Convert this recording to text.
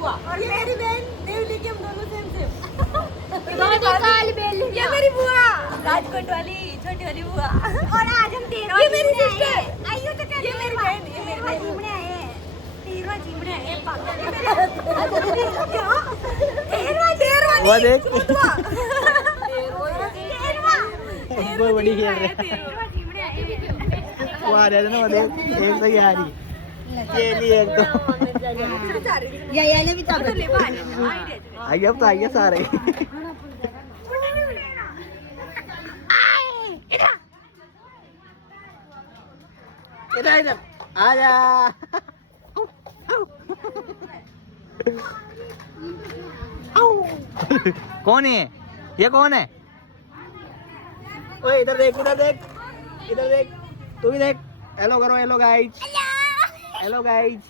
बुआ और ये मेरी बहन देवली की, हम दोनों सेम सेम। ये ये मेरी बुआ राजकोट वाली छोटी वाली बुआ। और आज हम 13 ये मेरी सिस्टर। आइयो तो ये मेरी बहन, ये मेरी बहन। चिमड़े आए 13 चिमड़े आए पागल वो देख तेरवा वो बड़ी खेल रहे चिमड़े आए वो आ रहे थे ना वो देख एक तो ये आ रही ये लिए एक तो यायला भी ताकद आइए अब तो आइए सारे इधर इधर आ जा कौन है ये कौन है ओए इधर देख इधर देख इधर देख तू भी देख हेलो करो हेलो गाइज हेलो गाइज